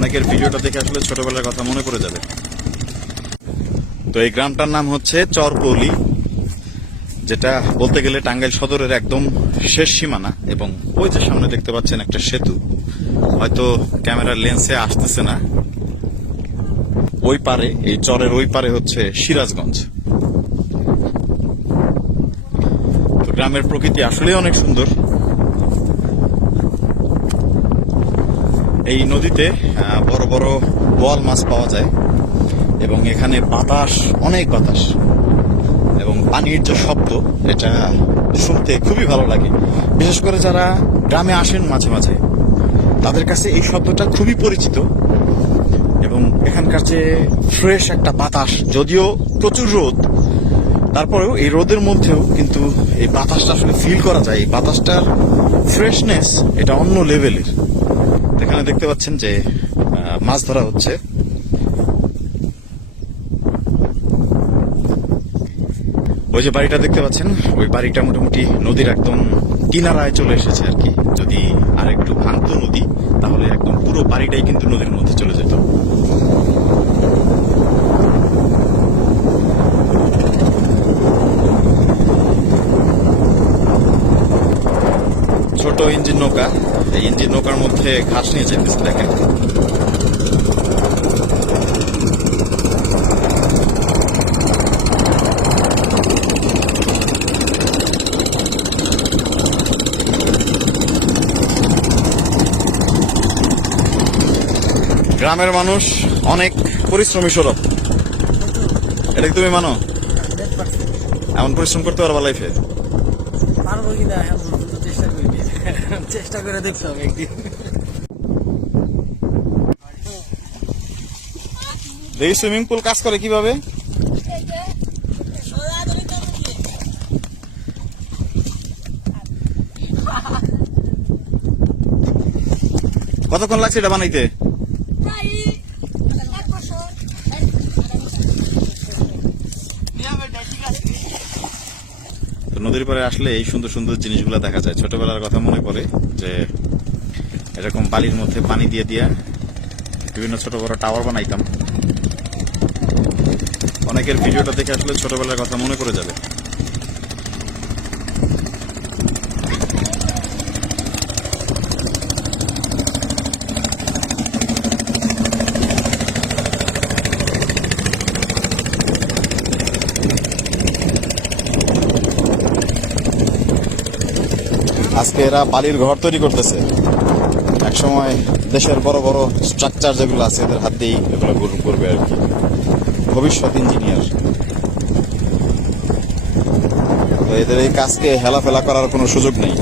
অনেকের ভিডিওটা দেখে আসলে ছোটবেলার কথা মনে পড়ে যাবে। তো এই গ্রামটার নাম হচ্ছে চরপৌলি, যেটা বলতে গেলে টাঙ্গাইল সদরের একদম শেষ সীমানা এবং ওই যে সামনে দেখতে পাচ্ছেন একটা সেতু, হয়তো ক্যামেরার লেন্সে আসতেছে না। ওই পারে, এই চরের ওই পারে হচ্ছে সিরাজগঞ্জ। তো গ্রামের প্রকৃতি আসলেই অনেক সুন্দর। এই নদীতে বড় বড় বোয়াল মাছ পাওয়া যায় এবং এখানে বাতাস, অনেক বাতাস এবং পানির যে শব্দ, এটা শুনতে খুবই ভালো লাগে। বিশেষ করে যারা গ্রামে আসেন মাঝে মাঝে, তাদের কাছে এই শব্দটা খুবই পরিচিত এবং এখানকার যে ফ্রেশ একটা বাতাস, যদিও প্রচুর রোদ, তারপরেও এই রোদের মধ্যেও কিন্তু এই বাতাসটা আসলে ফিল করা যায়। এই বাতাসটার ফ্রেশনেস এটা অন্য লেভেলের এখানে দেখতে পাচ্ছেন যে মাছ ধরা হচ্ছে। ওই যে বাড়িটা দেখতে পাচ্ছেন, ওই বাড়িটা মোটামুটি নদীর একদম কিনারায় চলে এসেছে আর কি। যদি আর একটু ভাঙতো নদী, তাহলে একদম পুরো বাড়িটাই কিন্তু নদীর মধ্যে চলে যেত। ছোট ইঞ্জিন নৌকা। এই ইঞ্জিন নৌকার মধ্যে ঘাস নিয়ে যেতেছে, দেখেন। গ্রামের মানুষ অনেক পরিশ্রমী স্বরূপ এটা কি তুমি মানো? এমন পরিশ্রম করতে পারবা লাইফে পারব কিনা চেষ্টা চেষ্টা করে দেখতে হবে একদিন। দেখি সুইমিং পুল কাজ করে কীভাবে? কতক্ষণ লাগছে এটা বানাইতে? নদীর পাড়ে আসলে এই সুন্দর সুন্দর জিনিসগুলো দেখা যায়। ছোটবেলার কথা মনে পড়ে যে এরকম বালির মধ্যে পানি দিয়ে দিয়া বিভিন্ন ছোট বড় টাওয়ার বানাইতাম। অনেকের ভিডিওটা দেখে আসলে ছোটবেলার কথা মনে করে যাবে। আজকে এরা বালির ঘর তৈরি করতেছে। একসময় দেশের বড় বড় স্ট্রাকচার যেগুলো আছে, এদের হাত দিয়েই এগুলো করবে আর কি। ভবিষ্যৎ ইঞ্জিনিয়ার এদের এই কাজকে হেলাফেলা করার কোনো সুযোগ নেই।